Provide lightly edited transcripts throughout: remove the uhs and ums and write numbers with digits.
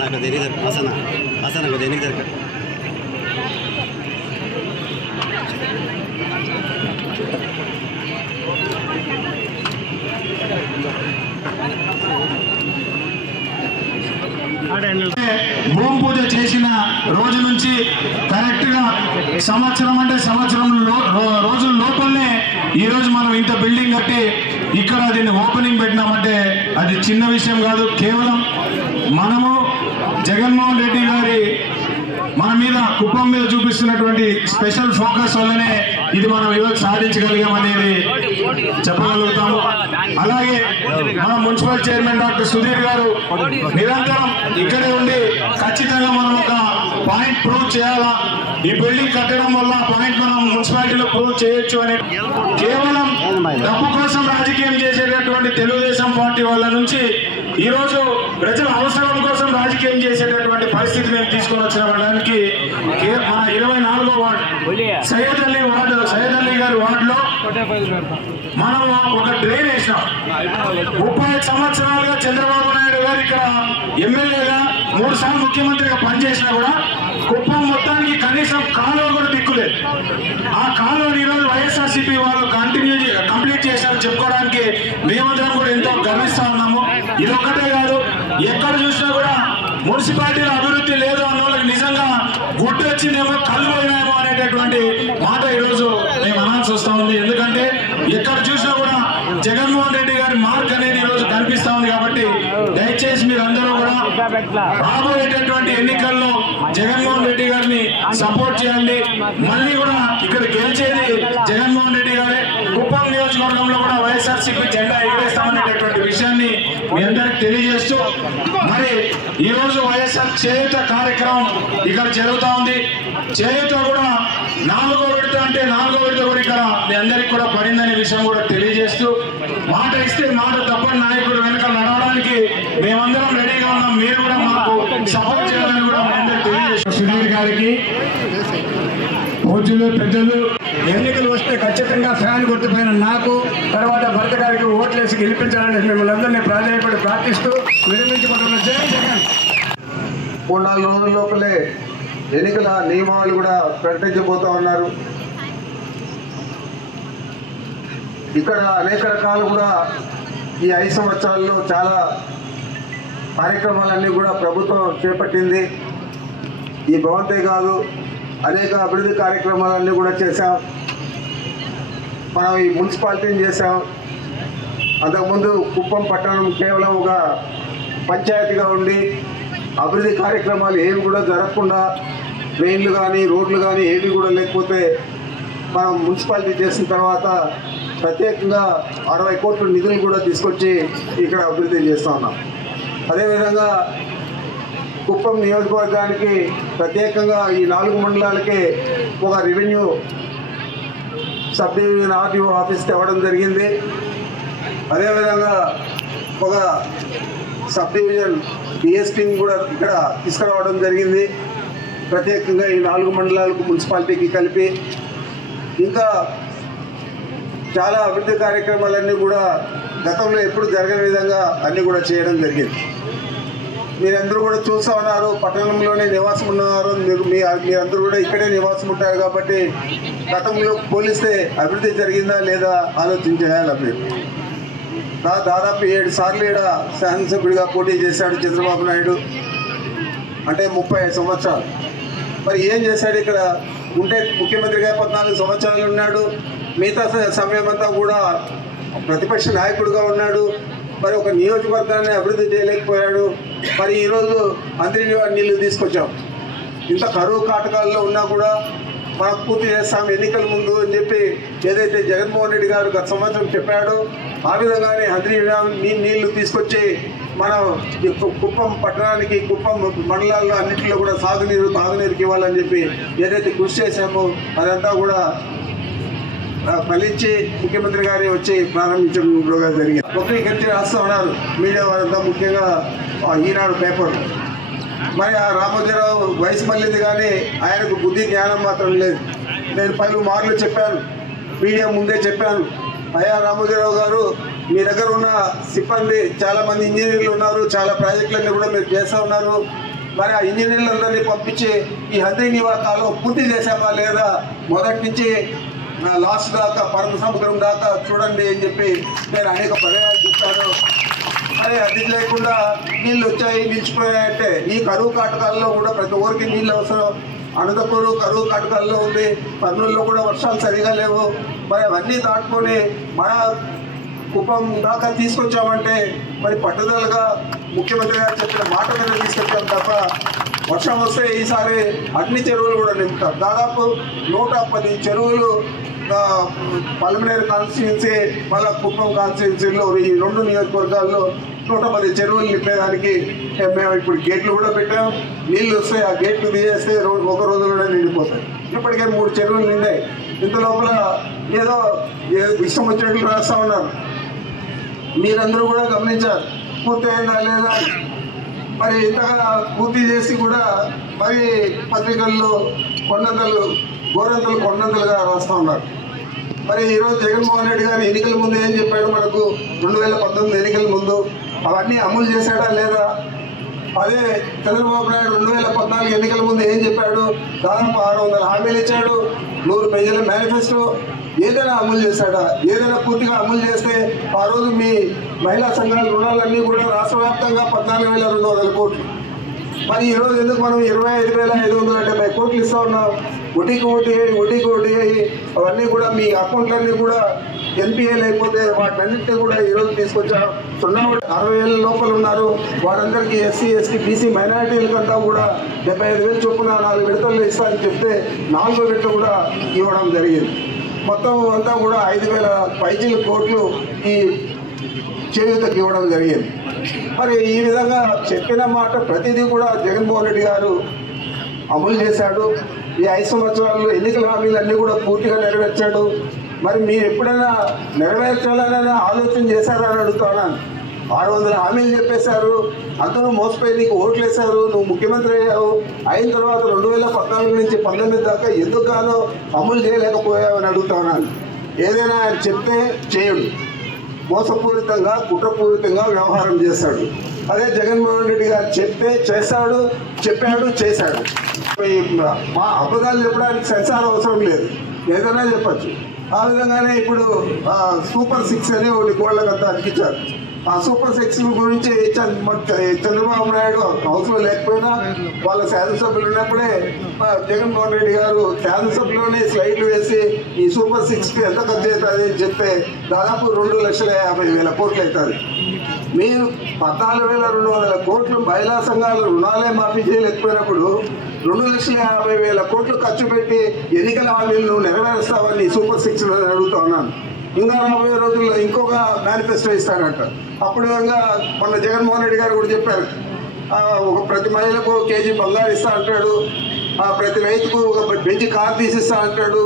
నాకు దేనికి ఆసన దేనికి దొరక భూమి పూజ చేసిన రోజు నుంచి కరెక్ట్ గా సంవత్సరం అంటే సంవత్సరం రోజుల లోపలనే ఈ రోజు మనం ఇంత బిల్డింగ్ కట్టి ఇక్కడ దీన్ని ఓపెనింగ్ పెట్టినామంటే అది చిన్న విషయం కాదు. కేవలం మనము జగన్మోహన్ రెడ్డి గారి మన మీద కుప్పం మీద చూపిస్తున్నటువంటి స్పెషల్ ఫోకస్ వల్లనే ఇది మనం ఈరోజు సాధించగలిగామనేది చెప్పగలుగుతాము. అలాగే మన మున్సిపల్ చైర్మన్ డాక్టర్ సుధీర్ గారు నిరంతరం ఇక్కడే ఉండి ఖచ్చితంగా మనం ఒక పాయింట్ ప్రూవ్ చేయాలా, ఈ బిల్డింగ్ కట్టడం వల్ల పాయింట్ మనం మున్సిపాలిటీలో ప్రూవ్ చేయొచ్చు అని కేవలం డబ్బు కోసం రాజకీయం చేసేటటువంటి తెలుగుదేశం పార్టీ వాళ్ళ నుంచి ఈ రోజు ప్రజల అవసరం కోసం రాజకీయం చేసేటటువంటి పరిస్థితి మేము తీసుకొని వచ్చినడానికి మన 24వ వార్డు సయ్యద్ అలీ గారి వార్డులో మనం ఒక డ్రైన్ వేసినాం. 35 సంవత్సరాలుగా చంద్రబాబు నాయుడు గారు ఇక్కడ ఎమ్మెల్యేగా 3 సార్లు ముఖ్యమంత్రిగా పనిచేసినా కూడా కుప్పం మొత్తానికి కనీసం కాలువ కూడా దిక్కులేదు. ఆ కాలువని ఈరోజు వైఎస్ఆర్సీపీ వాళ్ళు కంప్లీట్ చేశారు చెప్పుకోవడానికి మేమందరం కూడా ఎంతో గర్విస్తా ఉన్నాము. ఇదొక్కటే కాదు, ఎక్కడ చూసినా కూడా మున్సిపాలిటీలో అభివృద్ధి లేదు అన్న వాళ్ళకి నిజంగా గుడ్డు వచ్చిందేమో కళ్ళు పోయినాయేమో అనేటటువంటి మాట ఈరోజు మేము అనాల్సి వస్తా ఉంది. ఎందుకంటే ఎక్కడ చూసినా కూడా జగన్మోహన్ రెడ్డి గారి మార్క్ అనేది ఈరోజు కనిపిస్తా ఉంది. కాబట్టి దయచేసి మీరందరూ కూడా రాబోయేటటువంటి ఎన్నికల్లో జగన్మోహన్ రెడ్డి గారిని సపోర్ట్ చేయండి. మళ్ళీ కూడా ఇక్కడ గెలిచేది జగన్మోహన్ రెడ్డి గారే. కుప్పం నియోజకవర్గంలో కూడా వైఎస్ఆర్సీపీ జెండా ఎగరేస్తామనేటటువంటి విషయాన్ని మీ అందరికి తెలియజేస్తూ మరి ఈ రోజు వైఎస్ఆర్ చేయూత కార్యక్రమం ఇక్కడ జరుగుతూ ఉంది. చేయూత కూడా 4వ విడత అంటే 4వ విడత కూడా ఇక్కడ మీ అందరికి కూడా పడిందనే విషయం కూడా తెలియజేస్తూ మాట ఇస్తే మాట తప్పని నాయకుడు వెనుక నడవడానికి మేమందరం రెడీగా ఉన్నాం. మీరు కూడా మాకు సపోర్ట్ చేయాలని కూడా మీ అందరికి తెలియజేస్తాం. సుధీర్ గారికి పూజలు పెద్దలు ఎన్నికలు వస్తే ఖచ్చితంగా ఫ్యాన్ గుర్తుపైన నాకు తర్వాత భర్త గారికి ఓట్లేసి గెలిపించాలని మిమ్మల్ని అందరినీ ప్రాధాన్యపడి ప్రార్థిస్తూ విరమించుకుంటున్న జై జగన్. 3-4 రోజుల లోపలే ఎన్నికల నియమావళి కూడా ప్రకటించబోతా ఉన్నారు. ఇక్కడ అనేక రకాలు కూడా ఈ 5 సంవత్సరాల్లో చాలా కార్యక్రమాలన్నీ కూడా ప్రభుత్వం చేపట్టింది. ఈ భవంతే కాదు అనేక అభివృద్ధి కార్యక్రమాలన్నీ కూడా చేశాం. మనం ఈ మున్సిపాలిటీని చేశాం. అంతకుముందు కుప్పం పట్టణం కేవలం ఒక పంచాయతీగా ఉండి అభివృద్ధి కార్యక్రమాలు ఏమి కూడా జరగకుండా ట్రైన్లు కానీ రోడ్లు కానీ ఏవి కూడా లేకపోతే మనం మున్సిపాలిటీ చేసిన తర్వాత ప్రత్యేకంగా 60 కోట్ల నిధులు కూడా తీసుకొచ్చి ఇక్కడ అభివృద్ధి చేస్తూ ఉన్నాం. అదేవిధంగా కుప్పం నియోజకవర్గానికి ప్రత్యేకంగా ఈ 4 మండలాలకే ఒక revenue sub division RTO office తేవడం జరిగింది. అదేవిధంగా ఒక సబ్ డివిజన్ డిఎస్పీని కూడా ఇక్కడ తీసుకురావడం జరిగింది. ప్రత్యేకంగా ఈ 4 మండలాలకు మున్సిపాలిటీకి కలిపి ఇంకా చాలా అభివృద్ధి కార్యక్రమాలన్నీ కూడా గతంలో ఎప్పుడు జరగని విధంగా అన్నీ కూడా చేయడం జరిగింది. మీరందరూ కూడా చూస్తూ ఉన్నారు, పట్టణంలోనే నివాసం ఉన్నారు. మీరందరూ కూడా ఇక్కడే నివాసం ఉంటారు కాబట్టి గతంలో పోలిస్తే అభివృద్ధి జరిగిందా లేదా ఆలోచించేయాలి. మీరు దాదాపు 7 సార్లు ఇక్కడ శాసనసభ్యుడిగా పోటీ చేశాడు చంద్రబాబు నాయుడు, అంటే 35 సంవత్సరాలు. మరి ఏం చేశాడు? ఇక్కడ ఉంటే ముఖ్యమంత్రిగా 14 సంవత్సరాలు ఉన్నాడు. మిగతా సమయం అంతా కూడా ప్రతిపక్ష నాయకుడిగా ఉన్నాడు. మరి ఒక నియోజకవర్గాన్ని అభివృద్ధి చేయలేకపోయాడు. మరి ఈరోజు అంతర్జాతీయ నీళ్లు తీసుకొచ్చాం. ఇంత కరువు కాటకాల్లో ఉన్నా కూడా మనం పూర్తి చేస్తాం ఎన్నికల ముందు అని చెప్పి ఏదైతే జగన్మోహన్ రెడ్డి గారు గత సంవత్సరం చెప్పాడో ఆ విధంగానే నీళ్లు తీసుకొచ్చి మనం కుప్పం పట్టణానికి కుప్పం మండలాల్లో అన్నింటిలో కూడా తాగునీరుకి ఇవ్వాలని చెప్పి ఏదైతే కృషి చేశామో అదంతా కూడా ఫలించి ముఖ్యమంత్రి గారి వచ్చి ప్రారంభించడం జరిగింది. వక్రీకరించి రాస్తూ ఉన్నారు మీడియా వారంతా, ముఖ్యంగా ఈనాడు పేపర్. మరి ఆ రామోజీరావు వయసు మళ్ళీంది కానీ ఆయనకు బుద్ధి జ్ఞానం మాత్రం లేదు. నేను పలు మార్లు చెప్పాను, మీడియా ముందే చెప్పాను, అయ్యా రామోజీరావు గారు మీ దగ్గర ఉన్న సిబ్బంది చాలామంది ఇంజనీర్లు ఉన్నారు, చాలా ప్రాజెక్టులన్నీ కూడా మీరు చేస్తూ ఉన్నారు. మరి ఆ ఇంజనీర్లందరినీ పంపించి ఈ హంద్రీ నివాసాలు పూర్తి చేసామా లేదా, మొదటి నుంచి లాస్ట్ దాకా పరమ సముద్రం దాకా చూడండి అని చెప్పి నేను అనేక పర్యాలు చెప్తాను. మరి అది లేకుండా నీళ్ళు వచ్చాయి నిలిచిపోయాయంటే ఈ కరువు కాటకాల్లో కూడా ప్రతి ఊరికి నీళ్ళు అవసరం. అనంతపురం కరువు కాటకాల్లో ఉంది, కర్నూలులో కూడా వర్షాలు సరిగా లేవు. మరి అవన్నీ దాటుకొని మన కుప్పం దాకా తీసుకొచ్చామంటే మరి పట్టుదలగా ముఖ్యమంత్రి గారు చెప్పిన మాట మీద తీసుకొచ్చాం తప్ప వర్షం వస్తే ఈసారి అన్ని చెరువులు కూడా నింపుతాం. దాదాపు 110 చెరువులు పల్మనేరు కాన్స్టిట్యున్సీ మళ్ళీ కుప్పం కాన్స్టిట్యున్సీలో ఈ 2 నియోజకవర్గాల్లో 110 చెరువులు నింపేదానికి మేము ఇప్పుడు గేట్లు కూడా పెట్టాం. నీళ్ళు వస్తే ఆ గేట్లు తీసేస్తే ఒక రోజులోనే నిండిపోతాయి. ఇప్పటికే 3 చెరువులు నిండాయి. ఇంత లోపల ఏదో ఇష్టం వచ్చినట్లు రాస్తా ఉన్నారు. మీరందరూ కూడా గమనించారు పూర్తి అయిందా లేదా. మరి ఇంతగా పూర్తి చేసి కూడా మరి పత్రికల్లో కొండంతలుగా రాస్తూ ఉన్నారు. మరి ఈరోజు జగన్మోహన్ రెడ్డి గారు ఎన్నికల ముందు ఏం చెప్పాడు మనకు, 2019 ఎన్నికల ముందు అవన్నీ అమలు చేశాడా లేదా. అదే చంద్రబాబు నాయుడు 2014 ఎన్నికల ముందు ఏం చెప్పాడు, దాదాపు 600 హామీలు ఇచ్చాడు, 100 పేజీల మేనిఫెస్టో. ఏదైనా అమలు చేశాడా? ఏదైనా పూర్తిగా అమలు చేస్తే ఆ రోజు మీ మహిళా సంఘాల రుణాలన్నీ కూడా రాష్ట్ర వ్యాప్తంగా 14,200 కోట్లు. మరి ఈరోజు ఎందుకు మనం 25,570 కోట్లు ఇస్తా ఉన్నాం? వడ్డీకి వడ్డీ అయ్యి అవన్నీ కూడా మీ అకౌంట్లన్నీ కూడా ఎన్పిఏలు అయిపోతే వాటినన్నింటినీ కూడా ఈరోజు తీసుకొచ్చాం. 60,000 లోపల ఉన్నారు, వారందరికీ ఎస్సీ ఎస్టీ బీసీ మైనారిటీలకంతా కూడా 75,000 చొప్పున 4 విడతల్లో ఇస్తారని చెప్తే 4వ విడత కూడా ఇవ్వడం జరిగింది. మొత్తం అంతా కూడా 5,000 కోట్లు ఈ చేయూతకి ఇవ్వడం జరిగింది. మరి ఈ విధంగా చెప్పిన మాట ప్రతిదీ కూడా జగన్మోహన్ రెడ్డి గారు అమలు చేశాడు. ఈ 5 సంవత్సరాల్లో ఎన్నికల హామీలన్నీ కూడా పూర్తిగా నెరవేర్చాడు. మరి మీరు ఎప్పుడైనా నెరవేర్చాలనే ఆలోచన చేశారా అని అడుగుతున్నాను. 600 హామీలు చెప్పేశారు, అందరూ మోసపోయి నీకు ఓట్లు వేశారు, నువ్వు ముఖ్యమంత్రి అయ్యావు. అయిన తర్వాత 2014 నుంచి 19 దాకా ఎందుకుగానో అమలు చేయలేకపోయావని అడుగుతున్నాను. ఏదైనా ఆయన చెప్తే చేయడు, మోసపూరితంగా కుట్రపూరితంగా వ్యవహారం చేస్తాడు. అదే జగన్మోహన్ రెడ్డి గారు చెప్తే చేస్తాడు, చెప్పాడు, చేశాడు. మా అబద్ధాలు చెప్పడానికి సెన్సార్ అవసరం లేదు, ఏదైనా చెప్పచ్చు. ఆ విధంగానే ఇప్పుడు సూపర్ 6 అని ఒకటి గోళ్లకంతా అతికించారు. ఆ సూపర్ 6 గురించి చంద్రబాబు నాయుడు హౌస్లో లేకపోయినా వాళ్ళ శాసనసభ్యులు ఉన్నప్పుడే జగన్మోహన్ రెడ్డి గారు శాసనసభలోనే స్లైడ్లు వేసి ఈ సూపర్ 6కి ఎంత ఖర్చు అవుతుంది అని చెప్తే దాదాపు 2,50,000 కోట్లు అవుతుంది. మీరు 14,200 కోట్లు మహిళా సంఘాల రుణాలే మాఫీ చేయలేకపోయినప్పుడు 2,50,000 కోట్లు ఖర్చు పెట్టి ఎన్నికల హామీలను నెరవేరుస్తామని సూపర్ 6 అడుగుతా ఉన్నాను. ఇంకా రాబోయే రోజుల్లో ఇంకొక మేనిఫెస్టో ఇస్తారంట. అప్పుడు మొన్న జగన్మోహన్ రెడ్డి గారు కూడా చెప్పారు, ప్రతి మహిళకు కేజీ బంగారు ఇస్తా అంటాడు, ప్రతి రైతుకు ఒక బెంచ్ కార్ తీసిస్తా అంటాడు,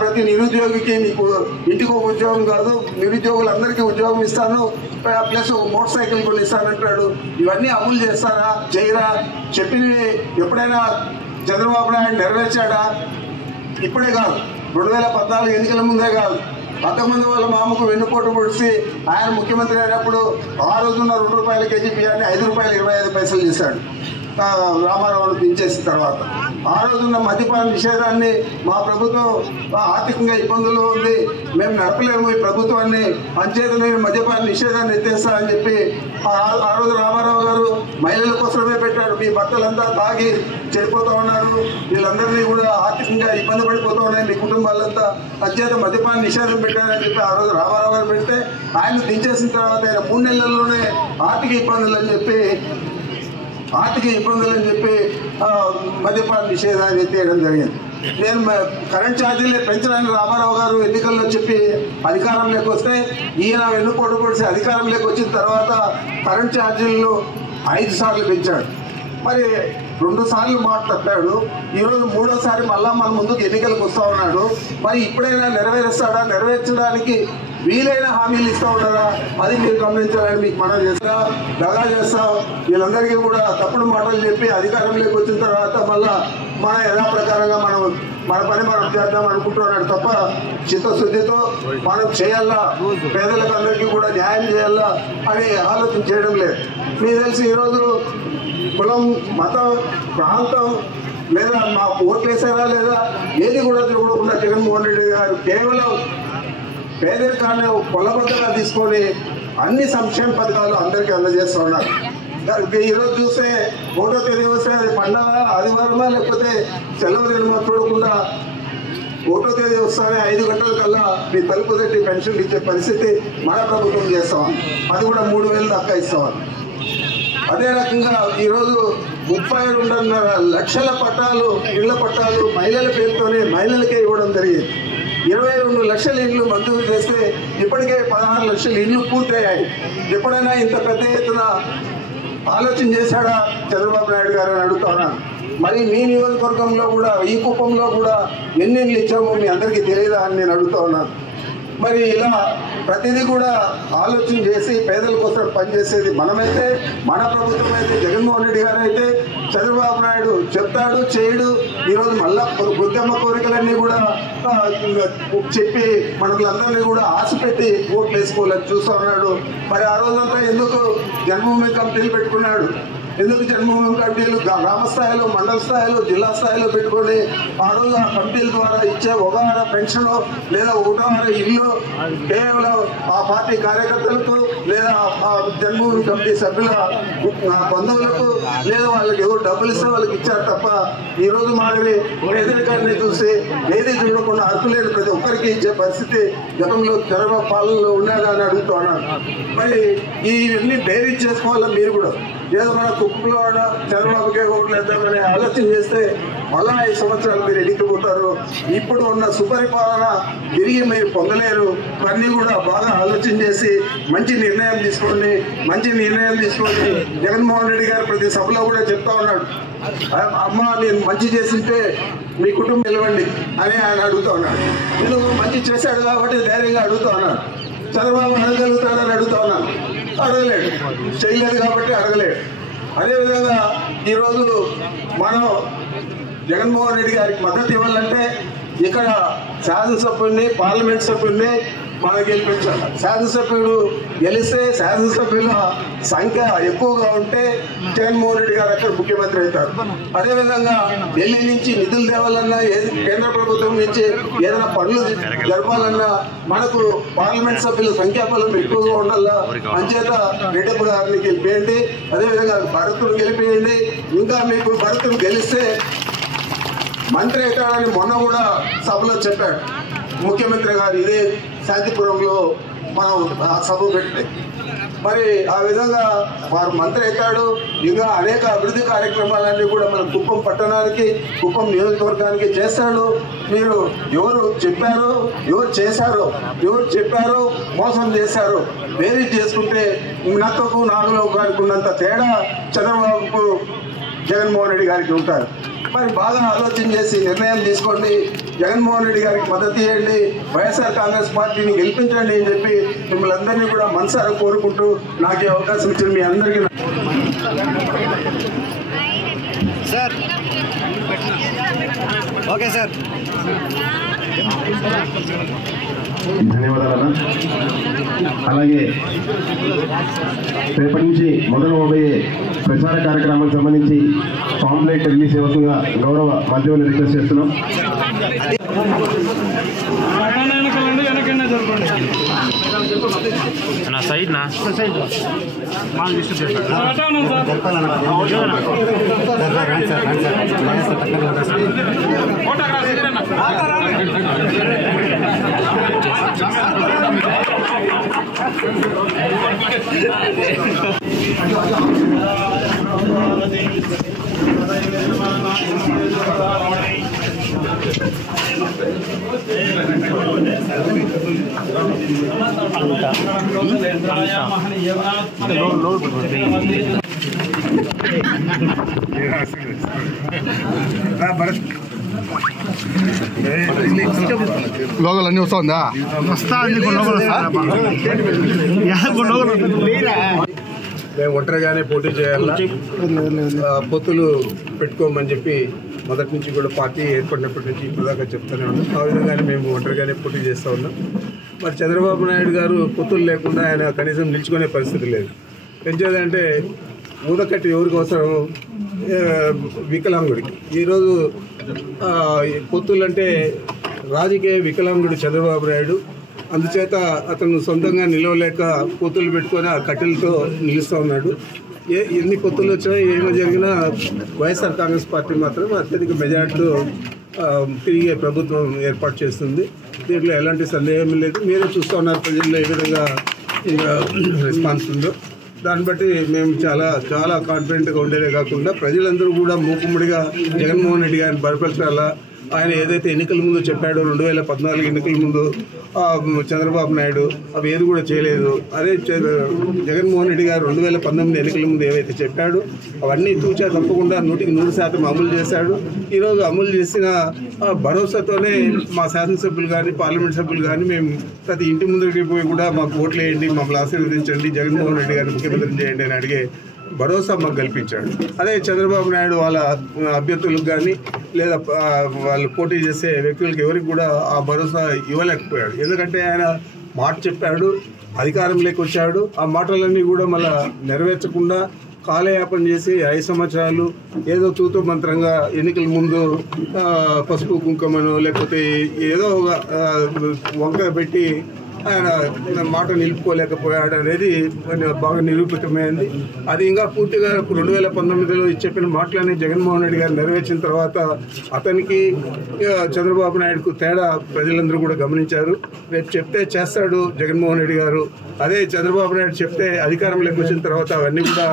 ప్రతి నిరుద్యోగికి నీకు ఇంటికి ఒక ఉద్యోగం కాదు నిరుద్యోగులందరికీ ఉద్యోగం ఇస్తాను, ప్లస్ ఒక మోటార్ సైకిల్ కొని ఇస్తానంటాడు. ఇవన్నీ అమలు చేస్తారా? చేయరా? చెప్పినవి ఎప్పుడైనా చంద్రబాబు నాయుడు నెరవేర్చాడా? ఇప్పుడే కాదు, 2014 ఎన్నికల ముందే కాదు, 19 వాళ్ళ మామకు వెన్నుపోటు పొడిచి ఆయన ముఖ్యమంత్రి అయినప్పుడు ఆ రోజున్న ₹2 కేజీ బియ్యాన్ని ₹5.25 చేశాడు రామారావును దించేసిన తర్వాత. ఆ రోజున్న మద్యపాన నిషేధాన్ని మా ప్రభుత్వం ఆర్థికంగా ఇబ్బందుల్లో ఉంది, మేము నడపలేము ఈ ప్రభుత్వాన్ని, అంచేత నేను మద్యపాన నిషేధాన్ని ఎత్తేస్తానని చెప్పి ఆ రోజు రామారావు గారు మహిళల కోసమే పెట్టాడు. మీ భర్తలంతా తాగి చెడిపోతూ ఉన్నారు, వీళ్ళందరినీ కూడా ఆర్థికంగా ఇబ్బంది పడిపోతూ ఉన్నాయి మీ కుటుంబాలంతా, అంచేత మద్యపాన నిషేధం పెట్టారని చెప్పి ఆ రోజు రామారావు గారు పెడితే ఆయన దించేసిన తర్వాత ఆయన 3 నెలల్లోనే ఆర్థిక ఇబ్బందులు అని చెప్పి మద్యపాన నిషేధాన్ని ఎత్తేయడం జరిగింది. నేను కరెంట్ ఛార్జీలు పెంచడానికి రామారావు గారు ఎన్నికల్లో చెప్పి అధికారంలోకి వస్తే ఈయన వెన్నుపోటు పొడిచి అధికారంలోకి వచ్చిన తర్వాత కరెంట్ ఛార్జీలను 5 సార్లు పెంచాడు. మరి 2 సార్లు మాట తప్పాడు. ఈరోజు 3వసారి మళ్ళా మన ముందుకు ఎన్నికలకు వస్తూ ఉన్నాడు. మరి ఇప్పుడైనా నెరవేరుస్తాడా? నెరవేర్చడానికి వీలైన హామీలు ఇస్తూ ఉన్నారా? అది మీరు గమనించాలని మీకు మనం చేస్తా దగా చేస్తాం. వీళ్ళందరికీ కూడా తప్పుడు మాటలు చెప్పి అధికారంలోకి వచ్చిన తర్వాత మళ్ళా మన యథాప్రకారంగా మన పని మనం చేద్దాం అనుకుంటున్నాడు తప్ప చిత్తశుద్ధితో మనం చేయాలా, పేదలకు అందరికీ కూడా న్యాయం చేయాలా అని ఆలోచన చేయడం లేదు. మీకు తెలిసి ఈరోజు కులం, మతం, ప్రాంతం లేదా మా ఓట్లేసారా లేదా ఏది కూడా చూడకుండా జగన్మోహన్ రెడ్డి గారు కేవలం పేదరికాన్ని కొల్లబద్దగా తీసుకొని అన్ని సంక్షేమ పథకాలు అందరికీ అందజేస్తూ ఉన్నారు. ఈరోజు చూస్తే 1వ తేదీ వస్తే అది పండగ, ఆదివారమా లేకపోతే సెలవు దినమా చూడకుండా 1వ తేదీ వస్తానే 5 గంటల కల్లా మీ తలుపు తట్టి పెన్షన్ ఇచ్చే పరిస్థితి మన ప్రభుత్వం చేస్తాం. అది కూడా 3,000 దాకా ఇస్తాం. అదే రకంగా ఈరోజు 32.5 లక్షల పట్టాలు, ఇళ్ల పట్టాలు మహిళల పేరుతోనే మహిళలకే ఇవ్వడం జరిగింది. 22 లక్షల ఇండ్లు మంజూరు చేస్తే ఇప్పటికే 16 లక్షల ఇండ్లు పూర్తయ్యాయి. ఎప్పుడైనా ఇంత పెద్ద ఎత్తున ఆలోచన చేశాడా చంద్రబాబు నాయుడు గారు అని అడుగుతున్నాను. మరి మీ నియోజకవర్గంలో కూడా, ఈ కుప్పంలో కూడా ఎన్ని ఇండ్లు ఇచ్చామో మీ అందరికీ తెలియదా అని నేను అడుగుతా ఉన్నాను. మరి ఇలా ప్రతిదీ కూడా ఆలోచన చేసి పేదల కోసం పనిచేసేది మనమైతే, మన ప్రభుత్వం అయితే, జగన్మోహన్ రెడ్డి గారు అయితే, చంద్రబాబు నాయుడు చెప్తాడు చేయడు. ఈరోజు మళ్ళా గుద్దమ్మ కోరికలన్నీ కూడా చెప్పి మనకులందరినీ కూడా ఆశ పెట్టి ఓట్లు వేసుకోవాలని చూస్తూ ఉన్నాడు. మరి ఆ రోజంతా ఎందుకు జన్మభూమి కమిటీలు పెట్టుకున్నాడు? ఎందుకు జన్మభూమి కమిటీలు గ్రామ స్థాయిలో, మండల స్థాయిలో, జిల్లా స్థాయిలో పెట్టుకొని ఆ రోజు ఆ కమిటీల ద్వారా ఇచ్చే 1 పెన్షన్ లేదా 1 ఇల్లు కేవలం ఆ పార్టీ కార్యకర్తలకు లేదా ఆ జన్మభూమి కమిటీ సభ్యుల బంధువులకు లేదా వాళ్ళకి ఎవరు డబ్బులు ఇస్తే వాళ్ళకి ఇచ్చారు తప్ప ఈరోజు మాదిరి పేదరికాన్ని చూసి ఏది చూడకుండా హక్కులేని ప్రతి ఒక్కరికి ఇచ్చే పరిస్థితి గతంలో చంద్రబాబు పాలనలో ఉండేదా అని అడుగుతున్నాను. మరి ఇవన్నీ బేరీజ్ చేసుకోవాలి. మీరు కూడా ఏదో మన కుప్పలో చంద్రబాబుకే ఓట్లు వేద్దామని ఆలోచన చేస్తే మళ్ళా 5 సంవత్సరాలు మీరు ఎన్నికపోతారు. ఇప్పుడు ఉన్న సుపరిపాలన తిరిగి మీరు పొందలేరు. ఇవన్నీ కూడా బాగా ఆలోచన చేసి మంచి నిర్ణయం తీసుకోండి. జగన్మోహన్ రెడ్డి గారు ప్రతి సభలో కూడా చెప్తా ఉన్నాడు, అమ్మ నేను మంచి చేసింటే మీ కుటుంబం నిలవండి అని ఆయన అడుగుతా ఉన్నాడు. ఎందుకు మంచి చేశాడు కాబట్టి ధైర్యంగా అడుగుతా ఉన్నాడు. చంద్రబాబు అడగలుగుతాడని అడుగుతా ఉన్నాను. అడగలేడు, చేయలేదు కాబట్టి అడగలేడు. అదేవిధంగా ఈరోజు మనం జగన్మోహన్ రెడ్డి గారికి మద్దతు ఇవ్వాలంటే ఇక్కడ శాసనసభ్యుడిని, పార్లమెంట్ సభ్యుడిని మనం గెలిపించాలి. శాసనసభ్యుడు గెలిస్తే శాసనసభ్యుల సంఖ్య ఎక్కువగా ఉంటే జగన్మోహన్ రెడ్డి గారు అక్కడ ముఖ్యమంత్రి అవుతారు. అదేవిధంగా ఢిల్లీ నుంచి నిధులు తేవాలన్నా, కేంద్ర ప్రభుత్వం నుంచి ఏదైనా పనులు జరపాలన్నా మనకు పార్లమెంట్ సభ్యుల సంఖ్యాబలం ఎక్కువగా ఉండాలా. అంచేత రెడ్డప్ప గారిని గెలిపేయండి, అదేవిధంగా భరత్ను గెలిపేయండి. ఇంకా మీకు భరత్ను గెలిస్తే మంత్రి అవుతాడని మొన్న కూడా సభలో చెప్పాడు ముఖ్యమంత్రి గారు. ఇదే శాంతిపురంలో మనం సభ పెట్టి మరి ఆ విధంగా వారు మంత్రి అవుతాడు. ఇంకా అనేక అభివృద్ధి కార్యక్రమాలన్నీ కూడా మన కుప్పం పట్టణానికి, కుప్పం నియోజకవర్గానికి చేస్తాడు. మీరు ఎవరు చెప్పారో, ఎవరు చేశారో, ఎవరు చెప్పారో, మోసం చేశారో వేరీ చేసుకుంటే నక్కకు నాగులో గారికి ఉన్నంత తేడా చంద్రబాబుకు, జగన్మోహన్ రెడ్డి గారికి ఉంటారు. మరి బాగా ఆలోచన చేసి నిర్ణయం తీసుకోండి. జగన్మోహన్ రెడ్డి గారికి మద్దతు ఇవ్వండి, వైఎస్ఆర్ కాంగ్రెస్ పార్టీని గెలిపించండి అని చెప్పి మిమ్మల్ని అందరినీ కూడా మనసారా కోరుకుంటూ నాకు అవకాశం ఇచ్చిన మీ అందరికీ సార్. Okay sir, ధన్యవాదాలన్నా. అలాగే రేపటి నుంచి మొదలవబోయే ప్రచార కార్యక్రమాలకు సంబంధించి పాంప్లెట్ రిలీజ్ ఇవ్వాల్సిందిగా గౌరవ మంత్రిని రిక్వెస్ట్ చేస్తున్నాం. లోగోలు అన్నీ వస్తుందా? మేము ఒంటరిగానే పోటీ చేయాలా, పొత్తులు పెట్టుకోమని చెప్పి మొదటి నుంచి కూడా పార్టీ ఏర్పడినప్పటి నుంచి ఇప్పుడు దాకా చెప్తూనే ఉన్నాం. ఆ విధంగానే మేము ఒంటరిగానే పోటీ చేస్తూ ఉన్నాం. మరి చంద్రబాబు నాయుడు గారు పొత్తులు లేకుండా ఆయన కనీసం నిలుచుకునే పరిస్థితి లేదు. పెంచేదంటే ఊదకట్టి ఎవరికి అవసరం? వికలాంగుడికి. ఈరోజు పొత్తులు అంటే రాజకీయ వికలాంగుడు చంద్రబాబు నాయుడు. అందుచేత అతను సొంతంగా నిలవలేక పొత్తులు పెట్టుకొని ఆ కట్టెలతో నిలుస్తూ ఉన్నాడు. ఎన్ని పొత్తులు వచ్చినా ఏమో జరిగినా వైఎస్ఆర్ కాంగ్రెస్ పార్టీ మాత్రం అత్యధిక మెజార్టీతో తిరిగే ప్రభుత్వం ఏర్పాటు చేస్తుంది. దీంట్లో ఎలాంటి సందేహం లేదు. మీరే చూస్తూ ఉన్నారు ప్రజల్లో ఏ విధంగా రెస్పాన్స్ ఉందో. దాన్ని బట్టి మేము చాలా చాలా కాన్ఫిడెంట్గా ఉండేదే కాకుండా ప్రజలందరూ కూడా మూకుమ్మడిగా జగన్మోహన్ రెడ్డి గారిని బలపరచాలా. ఆయన ఏదైతే ఎన్నికల ముందు చెప్పాడో 2014 ఎన్నికల ముందు చంద్రబాబు నాయుడు అవి ఏది కూడా చేయలేదు. అదే జగన్మోహన్ రెడ్డి గారు 2019 ఎన్నికల ముందు ఏవైతే చెప్పాడో అవన్నీ తూచా తప్పకుండా 100% అమలు చేశాడు. ఈరోజు అమలు చేసిన భరోసాతోనే మా శాసనసభ్యులు కానీ పార్లమెంట్ సభ్యులు కానీ మేము ప్రతి ఇంటి ముందుకి పోయి కూడా మాకు ఓట్లు వేయండి, మమ్మల్ని ఆశీర్వదించండి, జగన్మోహన్ రెడ్డి గారిని ముఖ్యమంత్రిని చేయండి అని అడిగే భరోసా మాకు కల్పించాడు. అదే చంద్రబాబు నాయుడు వాళ్ళ అభ్యర్థులకు కానీ లేదా వాళ్ళు పోటీ చేసే వ్యక్తులకు ఎవరికి కూడా ఆ భరోసా ఇవ్వలేకపోయాడు. ఎందుకంటే ఆయన మాట చెప్పాడు, అధికారంలోకి వచ్చాడు, ఆ మాటలన్నీ కూడా మళ్ళీ నెరవేర్చకుండా కాలయాపన చేసి 5 సంవత్సరాలు ఏదో తూతూ మంత్రంగా ఎన్నికల ముందు పసుపు కుంకుమను లేకపోతే ఏదో వంక పెట్టి ఆయన మాట నిలుపుకోలేకపోయాడు అనేది బాగా నిరూపితమైంది. అది ఇంకా పూర్తిగా 2019లో చెప్పిన మాటలన్నీ జగన్మోహన్ రెడ్డి గారు నెరవేర్చిన తర్వాత అతనికి చంద్రబాబు నాయుడుకు తేడా ప్రజలందరూ కూడా గమనించారు. రేపు చెప్తే చేస్తాడు జగన్మోహన్ రెడ్డి గారు. అదే చంద్రబాబు నాయుడు చెప్తే అధికారంలోకి వచ్చిన తర్వాత అవన్నీ కూడా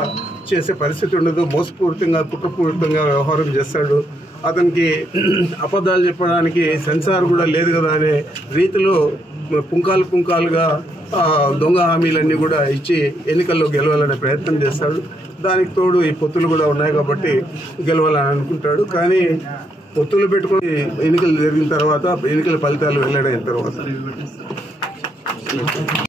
చేసే పరిస్థితి ఉండదు. మోసపూరితంగా కుట్రపూరితంగా వ్యవహారం చేస్తాడు. అతనికి అబద్ధాలు చెప్పడానికి సెన్సార్ కూడా లేదు కదా అనే రీతిలో పుంకాలుగా దొంగ హామీలన్నీ కూడా ఇచ్చి ఎన్నికల్లో గెలవాలనే ప్రయత్నం చేస్తాడు. దానికి తోడు ఈ పొత్తులు కూడా ఉన్నాయి కాబట్టి గెలవాలని అనుకుంటాడు. కానీ పొత్తులు పెట్టుకుని ఎన్నికలు జరిగిన తర్వాత ఎన్నికల ఫలితాలు వెల్లడైన తర్వాత